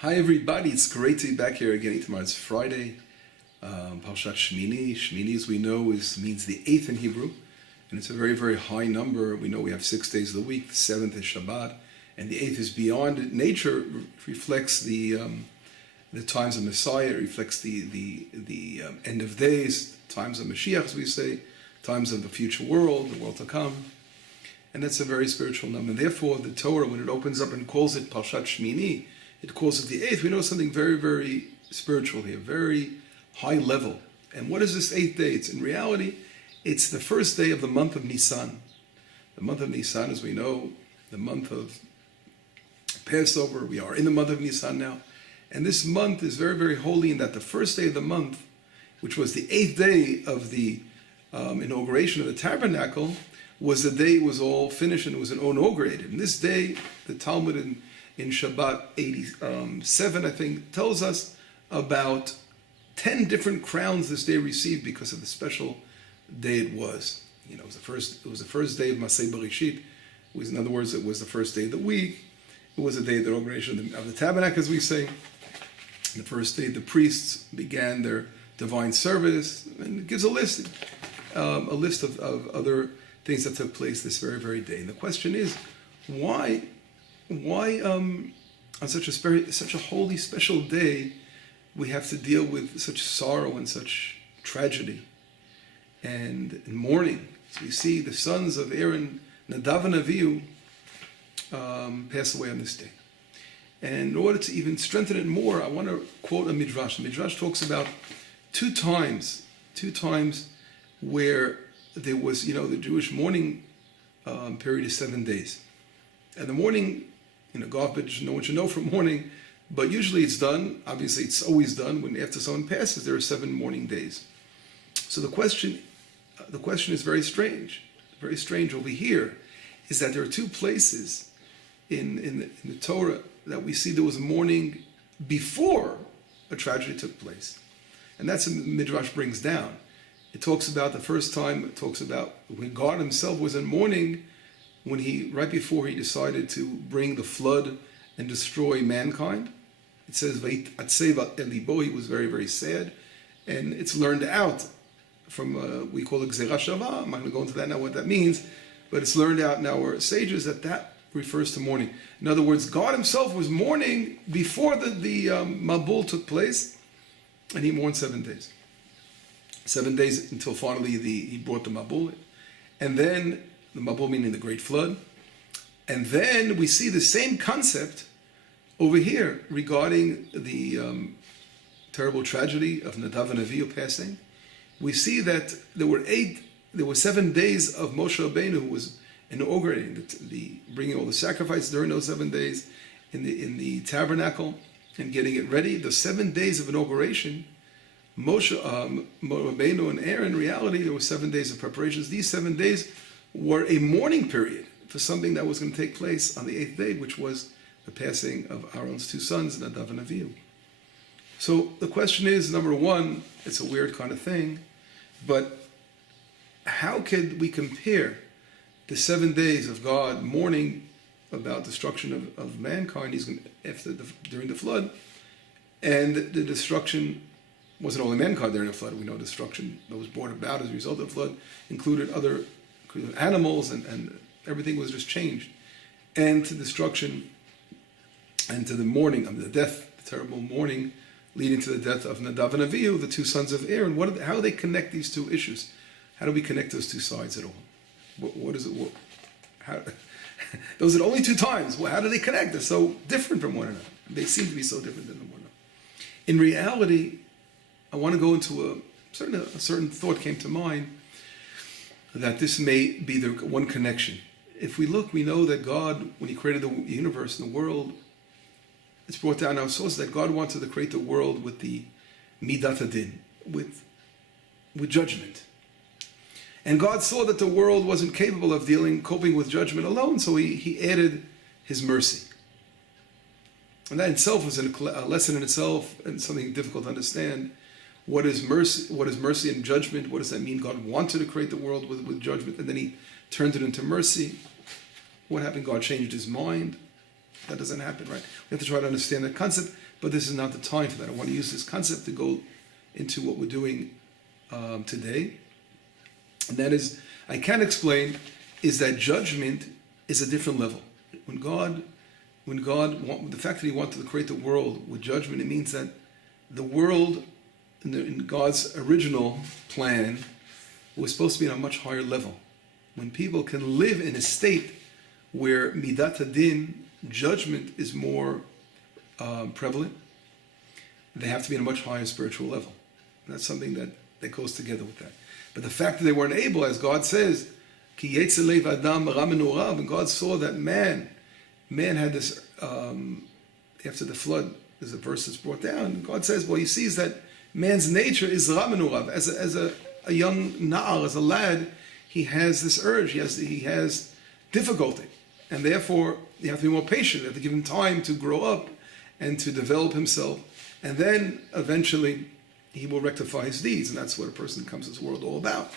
Hi everybody, it's great to be back here again. Tomorrow it's Friday, Parashat Shimini. Shimini, as we know, means the 8th in Hebrew, and it's a very, very high number. We know we have 6 days of the week. The 7th is Shabbat, and the 8th is beyond it. Nature reflects the times of Messiah. It reflects the end of days, times of Mashiach, as we say, times of the future world, the world to come. And that's a very spiritual number. And therefore, the Torah, when it opens up and calls it Parashat Shimini, it calls it the 8th. We know something very, very spiritual here, very high level. And what is this 8th day? In reality, it's the first day of the month of Nisan. The month of Nisan, as we know, the month of Passover. We are in the month of Nisan now. And this month is very, very holy in that the first day of the month, which was the 8th day of the inauguration of the tabernacle, was the day it was all finished and it was inaugurated. And this day, the Talmud in Shabbat 87, I think, tells us about 10 different crowns this day received because of the special day it was. You know, it was the first day of Masei Bereshit. In other words, it was the first day of the week. It was the day of the inauguration of the tabernacle, as we say. The first day, the priests began their divine service, and it gives a list of other things that took place this very, very day. And the question is, why on such a holy, special day, we have to deal with such sorrow and such tragedy and mourning? So we see the sons of Aaron, Nadav and Avihu, pass away on this day. And in order to even strengthen it more, I want to quote a midrash. The midrash talks about two times where there was, the Jewish mourning period is 7 days. And the mourning, garbage, no one should know from mourning, but usually it's done, obviously it's always done, when after someone passes, there are 7 mourning days. So the question is very strange over here, is that there are 2 places in the Torah that we see there was mourning before a tragedy took place. And that's what Midrash brings down. It talks about the first time, it talks about when God himself was in mourning, right before he decided to bring the flood and destroy mankind. It says, Vayit'atzev el libo, he was very, very sad. And it's learned out from, we call it Gzera Shava. I'm not going to go into that now, what that means, but it's learned out in our sages that refers to mourning. In other words, God himself was mourning before the Mabul took place, and he mourned 7 days. 7 days until finally he brought the Mabul. And then, the Mabul meaning the Great Flood. And then we see the same concept over here regarding the terrible tragedy of Nadav and Avihu passing. We see that there were 7 days of Moshe Rabbeinu, who was inaugurating bringing all the sacrifices during those 7 days in the tabernacle and getting it ready. The 7 days of inauguration, Moshe Rabbeinu and Aaron, in reality, there were 7 days of preparations. These 7 days were a mourning period for something that was going to take place on the 8th day, which was the passing of Aaron's 2 sons, Nadav and Avihu. So the question is, number one, it's a weird kind of thing, but how could we compare the 7 days of God mourning about destruction of mankind during the flood, and the destruction wasn't only mankind during the flood. We know destruction that was brought about as a result of the flood included animals, and everything was just changed. And to destruction and to the mourning, the death, the terrible mourning leading to the death of Nadav and Avihu, the 2 sons of Aaron. How do they connect these 2 issues? How do we connect those 2 sides at all? What is it? Those are the only 2 times. Well, how do they connect? They're so different from one another. They seem to be so different than one another. In reality, I want to go into a certain thought came to mind that this may be the one connection. If we look, we know that God, when he created the universe and the world, it's brought down our sources that God wanted to create the world with the midat hadin, with judgment. And God saw that the world wasn't capable of coping with judgment alone, so he added his mercy. And that itself was a lesson in itself, and something difficult to understand. What is mercy? What is mercy and judgment? What does that mean? God wanted to create the world with judgment, and then he turned it into mercy. What happened? God changed his mind. That doesn't happen, right? We have to try to understand that concept, but this is not the time for that. I want to use this concept to go into what we're doing today. And that is, I can explain, is that judgment is a different level. When God, the fact that He wanted to create the world with judgment, it means that the world, in God's original plan, was supposed to be on a much higher level. When people can live in a state where midat hadin, judgment, is more prevalent, they have to be on a much higher spiritual level. And that's something that goes together with that. But the fact that they weren't able, as God says, Ki yetze lev adam ra menurav, and God saw that man had this, after the flood, there's a verse that's brought down, and God says, well, He sees that man's nature is ra menurav. As a young na'ar, as a lad, he has this urge, he has difficulty. And therefore, you have to be more patient. You have to give him time to grow up and to develop himself. And then, eventually, he will rectify his deeds. And that's what a person comes to this world all about.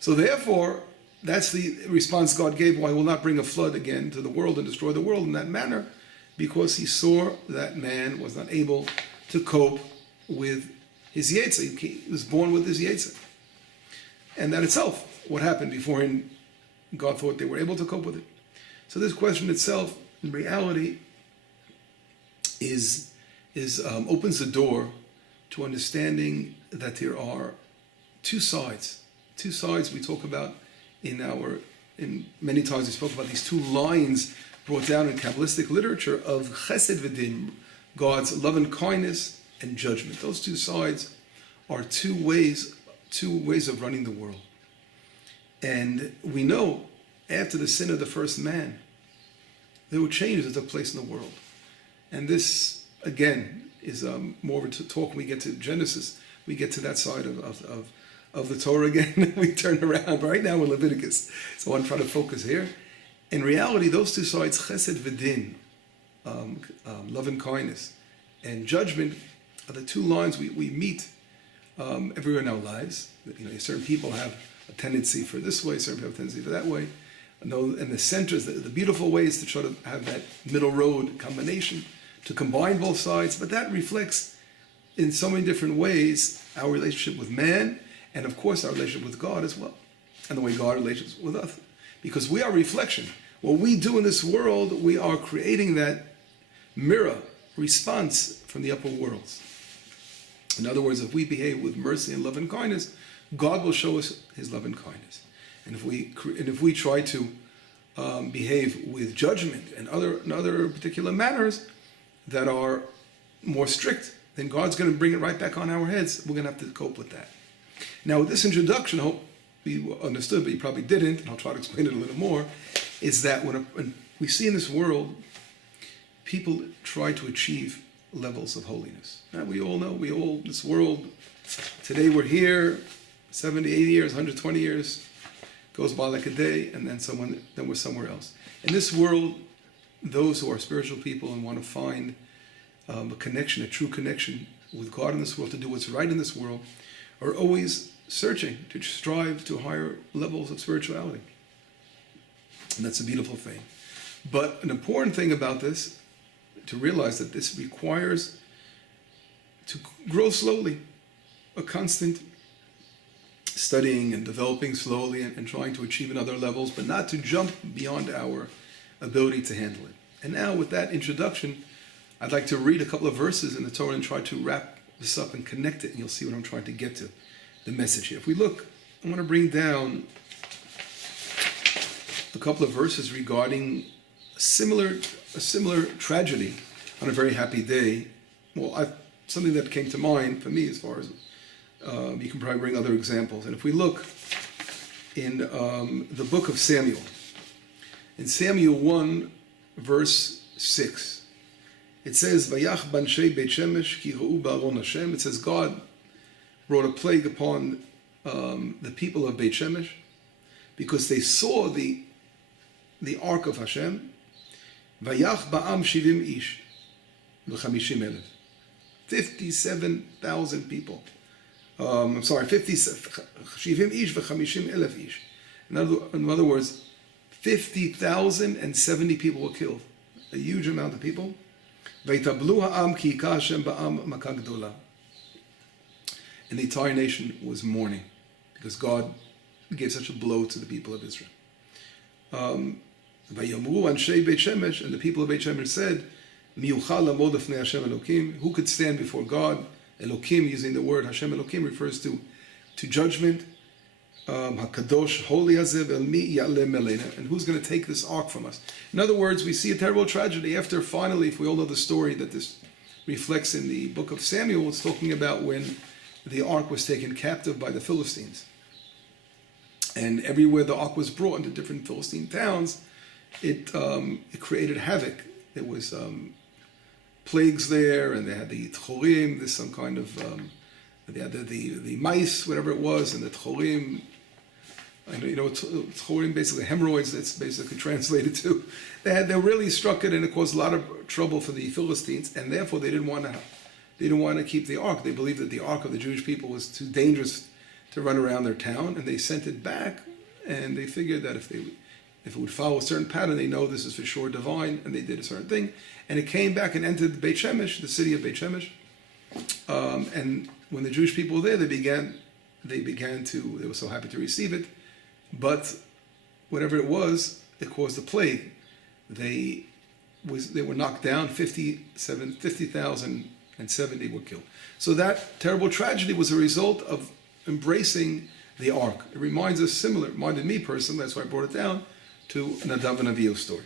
So therefore, that's the response God gave, why He will not bring a flood again to the world and destroy the world in that manner, because He saw that man was not able to cope with his yetzer. He was born with his yetzer. And that itself, what happened beforehand, God thought they were able to cope with it. So this question itself, in reality, is opens the door to understanding that there are two sides. Two sides we talk about in many times we spoke about these two lines brought down in Kabbalistic literature of chesed v'din, God's love and kindness and judgment. Those two sides are two ways of running the world. And we know after the sin of the first man, there were changes that took place in the world. And this, again, is more of a talk when we get to Genesis. We get to that side of the Torah again. We turn around. Right now we're in Leviticus. So I'm trying to focus here. In reality, those two sides, chesed v'din, love and kindness, and judgment, are the two lines we meet everywhere in our lives. Certain people have a tendency for this way, certain people have a tendency for that way. And the center is the beautiful way is to try to have that middle road combination, to combine both sides. But that reflects in so many different ways our relationship with man, and of course our relationship with God as well, and the way God relates with us. Because we are a reflection. What we do in this world, we are creating that mirror response from the upper worlds. In other words, if we behave with mercy and love and kindness, God will show us His love and kindness. And if we try to behave with judgment and other particular manners that are more strict, then God's going to bring it right back on our heads. We're going to have to cope with that. Now, with this introduction, I hope you understood, but you probably didn't, and I'll try to explain it a little more, is that when we see in this world, people try to achieve levels of holiness. Now, we all know, this world, today we're here, 70, 80 years, 120 years, goes by like a day, and then we're somewhere else. In this world, those who are spiritual people and want to find a connection, a true connection with God in this world, to do what's right in this world, are always searching to strive to higher levels of spirituality. And that's a beautiful thing. But an important thing about this, to realize that this requires to grow slowly, a constant studying and developing slowly and trying to achieve in other levels, but not to jump beyond our ability to handle it. And now with that introduction, I'd like to read a couple of verses in the Torah and try to wrap this up and connect it, and you'll see what I'm trying to get to, the message here. If we look, I want to bring down a couple of verses regarding a similar tragedy on a very happy day. Well, something that came to mind for me as far as, you can probably bring other examples. And if we look in the book of Samuel, in Samuel 1, verse 6, it says, Vayach banshei Beit Shemesh ki ra'u ba'aron Hashem. It says God brought a plague upon the people of Beit Shemesh because they saw the ark of Hashem. Vayach ba'am shivim ish v'chamishim elef. 57,000 people. Shivim ish v'chamishim elef ish. In other words, 50,070 people were killed. a huge amount of people. Veitablu ha'am ki hika Hashem ba'am maka gdola. And the entire nation was mourning because God gave such a blow to the people of Israel. Vayamru anshei Beit Shemesh, and the people of Beit Shemesh said, Mi yuchal lamod lefnei Hashem Elokim, who could stand before God? Elokim, using the word Hashem Elokim, refers to judgment. HaKadosh, holy hazeh, ve'mi ya'aleh melena, and who's going to take this ark from us? In other words, we see a terrible tragedy after finally, if we all know the story that this reflects in the book of Samuel, it's talking about when the ark was taken captive by the Philistines. And everywhere the ark was brought into different Philistine towns, it created havoc. There was plagues there, and they had the tchorim, there's some kind of, they had the mice, whatever it was, and the tchorim, tchorim, basically hemorrhoids, that's basically translated to. They really struck it, and it caused a lot of trouble for the Philistines, and therefore they didn't want to keep the ark. They believed that the ark of the Jewish people was too dangerous to run around their town, and they sent it back, and they figured that if it would follow a certain pattern, they know this is for sure divine, and they did a certain thing, and it came back and entered Beit Shemesh, the city of Beit Shemesh, and when the Jewish people were there, they were so happy to receive it, but whatever it was, it caused a plague. They were knocked down, 50,070 were killed. So that terrible tragedy was a result of embracing the ark. It reminded me personally, that's why I brought it down, to Nadav and Avihu's story.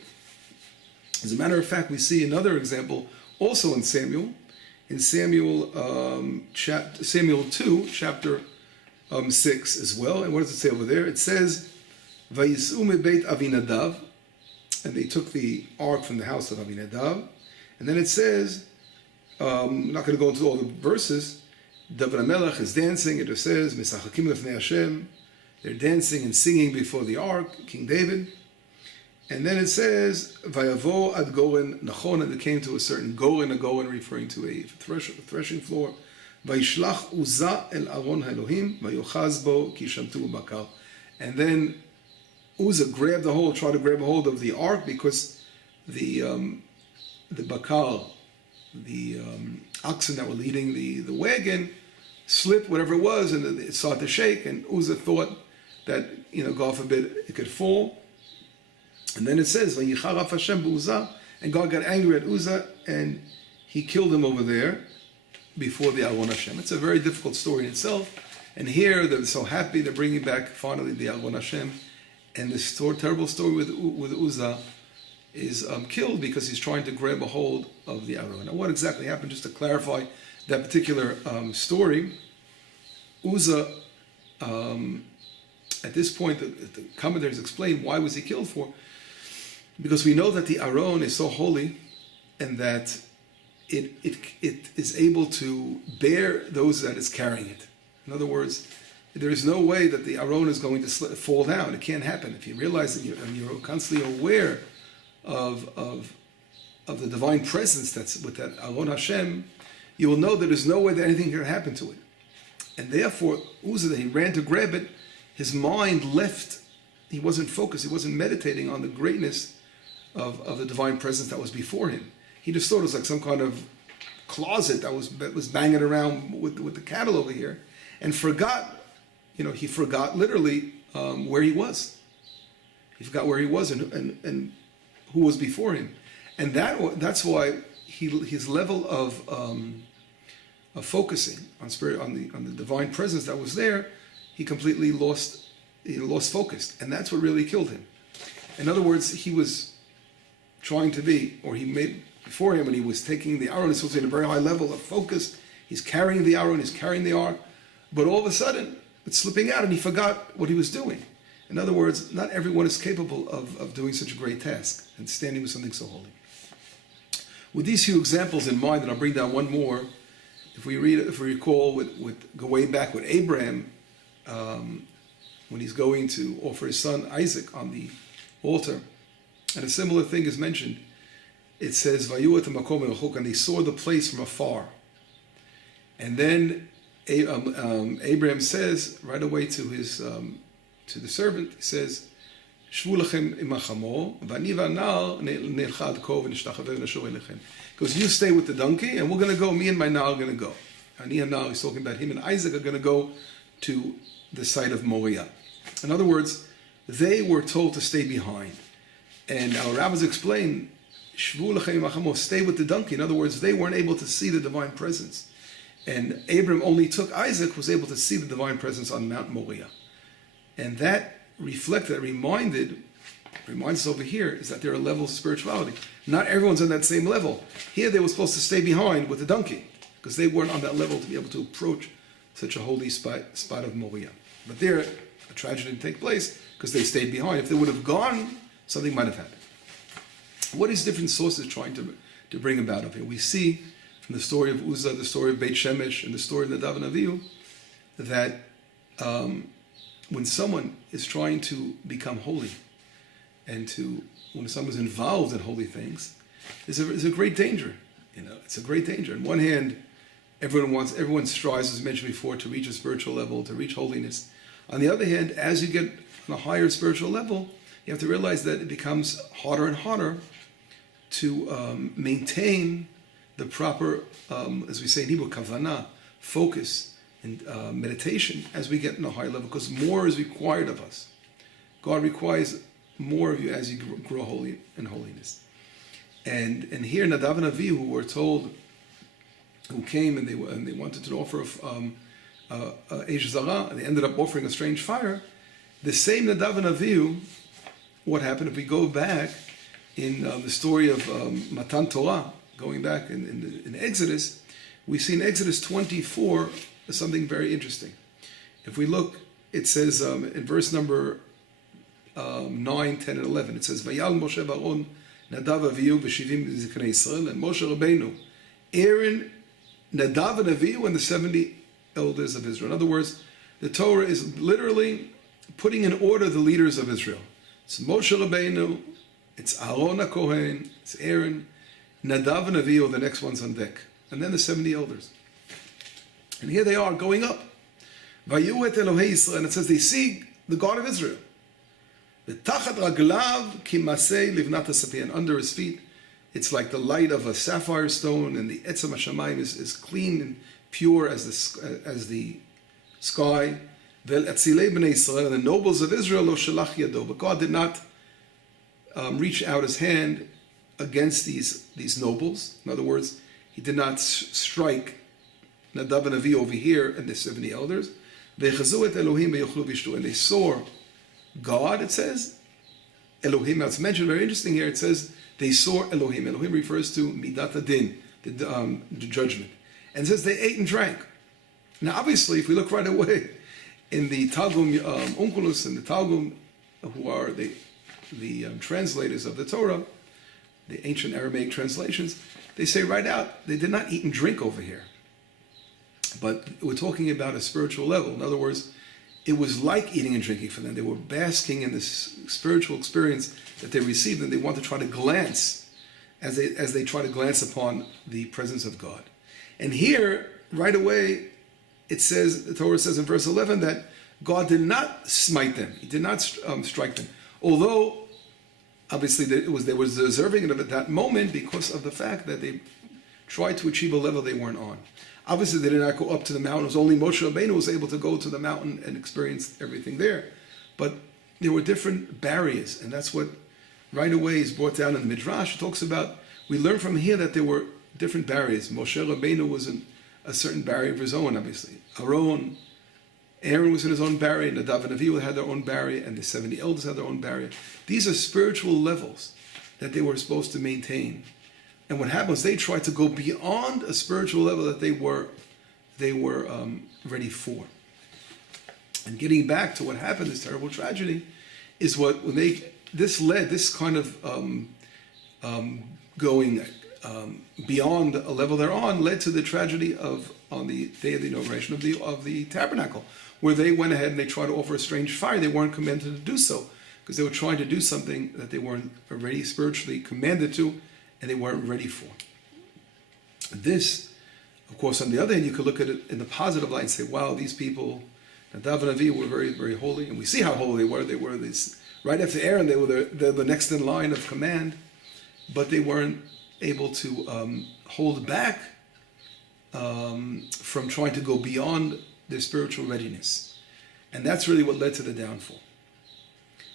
As a matter of fact, we see another example also in Samuel. In Samuel 2, chapter 6 as well. And what does it say over there? It says, Vayis'u mebeit Avinadav, and they took the ark from the house of Avinadav. And then it says, I'm not going to go into all the verses, David HaMelech is dancing, it just says, Mesachakim lefnei Hashem, they're dancing and singing before the ark, King David. And then it says, Vayavo ad goren nachon, and it came to a certain goren, a goren referring to a threshing floor. Vayishlach Uzzah el aron ha'Elohim, vayochaz bo ki shamtu bakal. And then Uzzah tried to grab a hold of the ark because the bakal, the oxen that were leading the wagon, slipped, whatever it was, and it started to shake, and Uzzah thought that, God forbid, it could fall. And then it says, Vayicharaf Hashem b'Uzzah, and God got angry at Uzzah, and he killed him over there before the Aron Hashem. It's a very difficult story in itself, and here they're so happy, they're bringing back finally the Aron Hashem, and this terrible story with Uzzah is killed because he's trying to grab a hold of the Aron. Now, what exactly happened, just to clarify that particular story, Uzzah, at this point, the commentators explain why was he killed for, because we know that the Aron is so holy and that it is able to bear those that is carrying it. In other words, there is no way that the Aron is going to fall down. It can't happen. If you realize that you're constantly aware of the divine presence that's with that Aron Hashem, you will know that there's no way that anything can happen to it. And therefore, Uzzah, that he ran to grab it, his mind left, he wasn't focused, he wasn't meditating on the greatness of the divine presence that was before him. He just thought it was like some kind of closet that was banging around with the cattle over here, and forgot, he forgot literally where he was. He forgot where he was and who was before him. And that's why his level of focusing on spirit, on the divine presence that was there, he completely lost focus, and that's what really killed him. In other words, he was trying to be, or he made before him when he was taking the Aron, he's supposed to be at a very high level of focus. He's carrying the Aron, he's carrying the ark, but all of a sudden it's slipping out, and he forgot what he was doing. In other words, not everyone is capable of doing such a great task and standing with something so holy. With these few examples in mind, and I'll bring down one more. If we recall, go way back with Abraham, when he's going to offer his son Isaac on the altar, and a similar thing is mentioned. It says, "Vayu et makom rachok," and they saw the place from afar. And then Abraham says right away to his to the servant, he says, שבו לכם עם החמור, ואני והנער נלך עד כה ונשתחווה ונשור אליכם. Because you stay with the donkey, and we're going to go, me and my Na'ar are going to go. Ani and Na'ar, he's talking about him and Isaac are going to go to the site of Moriah. In other words, they were told to stay behind. And our rabbis explain, Shvu l'chem machamo, stay with the donkey. In other words, they weren't able to see the divine presence. And Abram only took Isaac, was able to see the divine presence on Mount Moriah. And that reminds us over here, is that there are levels of spirituality. Not everyone's on that same level. Here they were supposed to stay behind with the donkey, because they weren't on that level to be able to approach such a holy spot of Moriah. But there, a tragedy didn't take place, because they stayed behind. If they would have gone, something might have happened. What is different sources trying to bring about over here? We see from the story of Uzzah, the story of Beit Shemesh, and the story of Nadav and Avihu, that when someone is trying to become holy, and when someone's involved in holy things, is a great danger. It's a great danger. On one hand, everyone strives, as mentioned before, to reach a spiritual level, to reach holiness. On the other hand, as you get on a higher spiritual level, you have to realize that it becomes harder and harder to maintain the proper, as we say in Hebrew, kavanah, focus and meditation as we get in a higher level, because more is required of us. God requires more of you as you grow holy in holiness. And here Nadav and Avihu, who were told, who came and they wanted to offer Eish Zara, and they ended up offering a strange fire. The same Nadav and Avihu, what happened if we go back in the story of Matan Torah, going back in Exodus, we see in Exodus 24 something very interesting. If we look, it says in verse number 9, 10, and 11, it says, Vayal Moshe Aaron Nadav Avihu v'shivim ziknei Yisrael, and Moshe Rabbeinu, Aaron, Nadav and Avihu, and the 70 elders of Israel. In other words, the Torah is literally putting in order the leaders of Israel. It's Moshe Rabbeinu, it's Aaron HaKohen, it's Aaron, Nadav and Avihu, the next ones on deck, and then the 70 elders. And here they are going up. Vayu et Elohei Yisrael, and it says they see the God of Israel. V'tachat raglav ki masei livnat hasapi, and under his feet, it's like the light of a sapphire stone, and the etzem hashamayim is clean and pure as the sky. Vel etzilei bnei Yisrael, and the nobles of Israel, lo shalach yado, but God did not reach out his hand against these nobles. In other words, he did not strike Nadav and Avihu over here and the 70 elders. Ve'chazu et Elohim ve'yochlu v'yishtu, and they saw God, it says. Elohim, now it's mentioned, very interesting here, it says they saw Elohim. Elohim refers to Midat Adin, the judgment. And it says they ate and drank. Now obviously, if we look right away, in the Targum Onkelos and the Targum, who are the translators of the Torah, the ancient Aramaic translations, they say right out, they did not eat and drink over here. But we're talking about a spiritual level. In other words, it was like eating and drinking for them. They were basking in this spiritual experience that they received, and they want to try to glance, as they try to glance upon the presence of God. And here, right away, it says, the Torah says in verse 11 that God did not smite them. He did not strike them. Although, obviously, they were deserving of it at that moment because of the fact that they tried to achieve a level they weren't on. Obviously, they did not go up to the mountain. It was only Moshe Rabbeinu who was able to go to the mountain and experience everything there. But there were different barriers, and that's what right away is brought down in the Midrash. It talks about, we learn from here that there were different barriers. Moshe Rabbeinu was in a certain barrier of his own, obviously. Aaron was in his own barrier, Nadav and Avihu had their own barrier, and the 70 elders had their own barrier. These are spiritual levels that they were supposed to maintain. And what happened was they tried to go beyond a spiritual level that they were ready for. And getting back to what happened, this terrible tragedy, is this kind of going beyond a level they're on, led to the tragedy on the day of the inauguration of the tabernacle, where they went ahead and they tried to offer a strange fire. They weren't commanded to do so, because they were trying to do something that they weren't already spiritually commanded to, and they weren't ready for. This, of course, on the other hand, you could look at it in the positive light and say, wow, these people, Nadav and Avihu, were very, very holy, and we see how holy they were. They were these right after Aaron, they were the next in line of command, but they weren't able to hold back from trying to go beyond their spiritual readiness. And that's really what led to the downfall.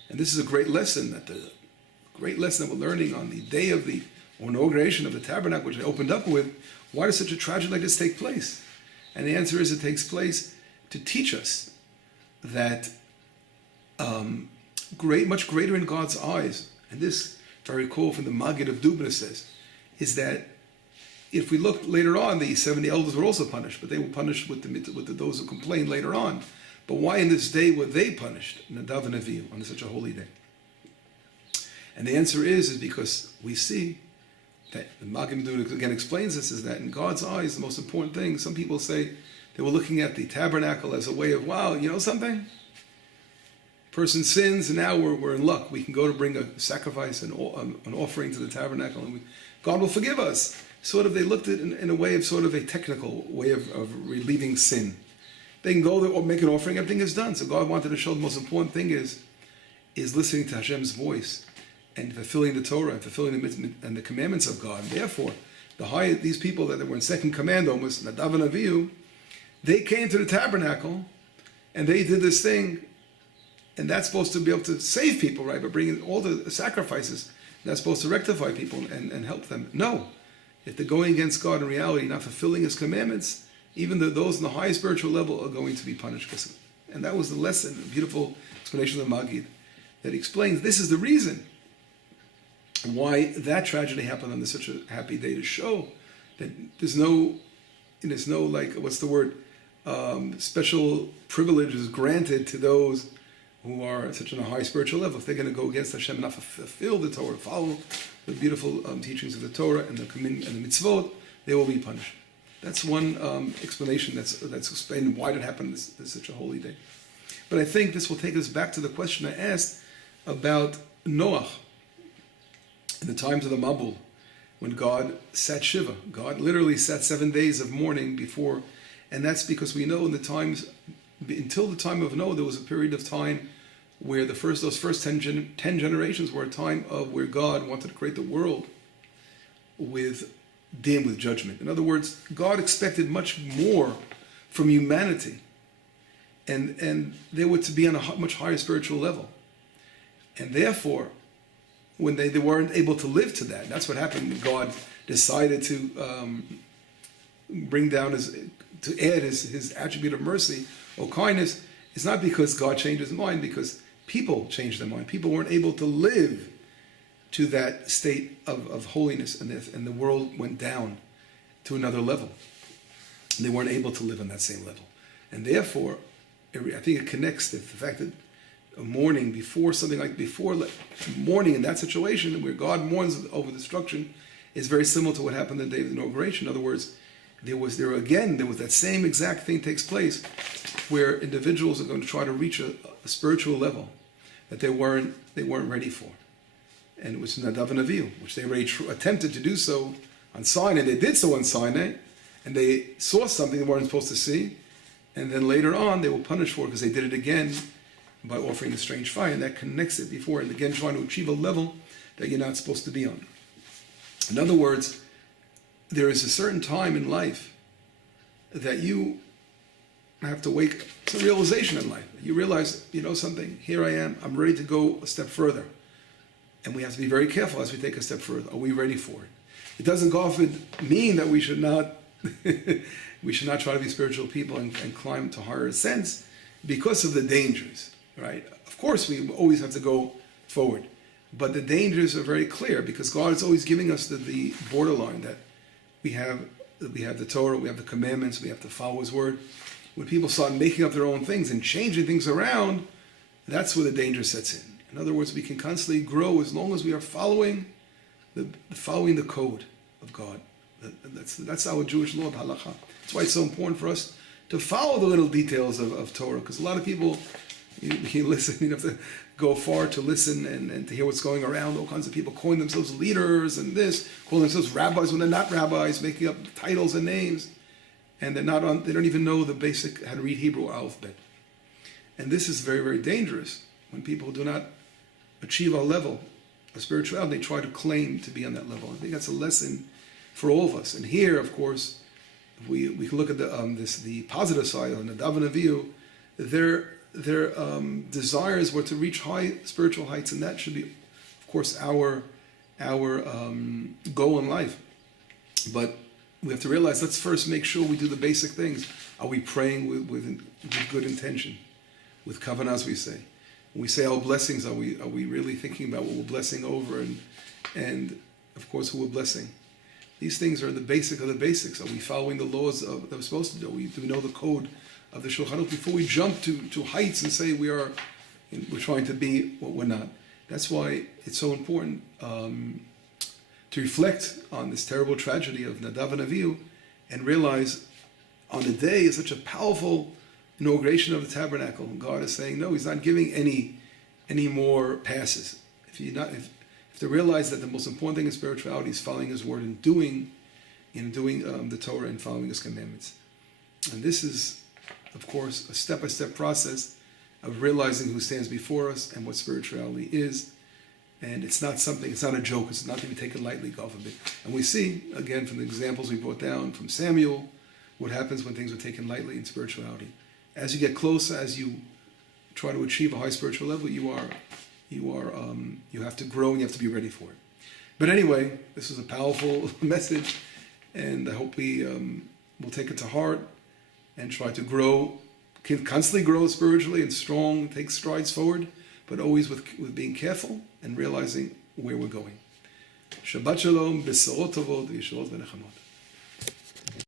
And this is a great lesson that we're learning on the day of the inauguration of the tabernacle, which I opened up with. Why does such a tragedy like this take place? And the answer is it takes place to teach us that much greater in God's eyes, and this, if I recall from the Maggid of Dubna says, is that if we look later on, the 70 elders were also punished, but they were punished with those who complained later on. But why in this day were they punished, Nadav and Avihu, on such a holy day? And the answer is because we see that the Maggid of Dubna again explains this, is that in God's eyes, the most important thing, some people say they were looking at the tabernacle as a way of, wow, you know something? Person sins, and now we're in luck. We can go to bring a sacrifice, an offering to the tabernacle, and God will forgive us. Sort of, they looked at it in a way of sort of a technical way of relieving sin. They can go there or make an offering, everything is done. So God wanted to show the most important thing is listening to Hashem's voice and fulfilling the Torah and fulfilling the mitzvah and the commandments of God. And therefore, these people that were in second command almost, Nadav and Avihu, they came to the tabernacle and they did this thing, and that's supposed to be able to save people, right? But bringing all the sacrifices, that's supposed to rectify people and help them. No. If they're going against God in reality, not fulfilling His commandments, even those in the highest spiritual level are going to be punished. And that was the lesson, a beautiful explanation of the Maggid, that explains this is the reason why that tragedy happened on such a happy day, to show that there's no like, what's the word, special privileges granted to those who are at such a high spiritual level. If they're going to go against Hashem and not fulfill the Torah, follow the beautiful teachings of the Torah and the mitzvot, they will be punished. That's one explanation that's explained why it happened this such a holy day. But I think this will take us back to the question I asked about Noach in the times of the Mabul, when God sat Shiva. God literally sat 7 days of mourning before, and that's because we know in the times, until the time of Noah, there was a period of time where those first 10 generations were a time of where God wanted to create the world with judgment. In other words, God expected much more from humanity, and they were to be on a much higher spiritual level. And therefore, when they weren't able to live to that, that's what happened. God decided to bring down to add his attribute of mercy or kindness. It's not because God changed His mind, because people changed their mind. People weren't able to live to that state of holiness, and the world went down to another level. And they weren't able to live on that same level. And therefore, I think it connects to the fact that mourning before mourning in that situation where God mourns over destruction is very similar to what happened the day of the inauguration. In other words, there was that same exact thing takes place where individuals are going to try to reach a spiritual level that they weren't ready for. And it was Nadav and Avihu, which they already attempted to do so on Sinai. They did so on Sinai, and they saw something they weren't supposed to see. And then later on, they were punished for it because they did it again by offering the strange fire. And that connects it before, and again, trying to achieve a level that you're not supposed to be on. In other words, there is a certain time in life that you have to wake. It's a realization in life. You realize, you know something, here I am, I'm ready to go a step further. And we have to be very careful as we take a step further. Are we ready for it? It doesn't often mean that we should not try to be spiritual people and climb to higher ascents because of the dangers, right? Of course, we always have to go forward. But the dangers are very clear because God is always giving us the borderline that we have the Torah, we have the commandments, we have to follow His word. When people start making up their own things and changing things around, that's where the danger sets in. In other words, we can constantly grow as long as we are following the code of God. That's our Jewish law of halakha. That's why it's so important for us to follow the little details of Torah, because a lot of people, you listen, you have to go far to listen and to hear what's going around. All kinds of people calling themselves leaders and calling themselves rabbis when they're not rabbis, making up titles and names, and they don't even know the basic how to read Hebrew alphabet. And this is very, very dangerous when people do not achieve our level of spirituality, they try to claim to be on that level. I think that's a lesson for all of us. And here, of course, we can look at the positive side on Nadav and Avihu. Their desires were to reach high spiritual heights, and that should be, of course, our goal in life. But we have to realize, let's first make sure we do the basic things. Are we praying with good intention, with kavanah, as we say? When we say our blessings, are we really thinking about what we're blessing over, and of course, who we're blessing? These things are the basic of the basics. Are we following the laws that we're supposed to do? Do we know the code of the Shulchan Aruch before we jump to heights and say we're trying to be what we're not? That's why it's so important to reflect on this terrible tragedy of Nadav and Avihu and realize on the day is such a powerful inauguration of the tabernacle. God is saying, no, He's not giving any more passes. If to realize that the most important thing in spirituality is following His word and doing the Torah and following His commandments. And this is, of course, a step-by-step process of realizing who stands before us and what spirituality is. And it's not a joke, it's not to be taken lightly, God forbid. And we see, again, from the examples we brought down from Samuel, what happens when things are taken lightly in spirituality. As you get closer, as you try to achieve a high spiritual level, you have to grow and you have to be ready for it. But anyway, this was a powerful message, and I hope we will take it to heart and try to grow, constantly grow spiritually and strong, take strides forward, but always with being careful and realizing where we're going. Shabbat Shalom, Besorot Tovot, V'Yeshuot V'Nechamot.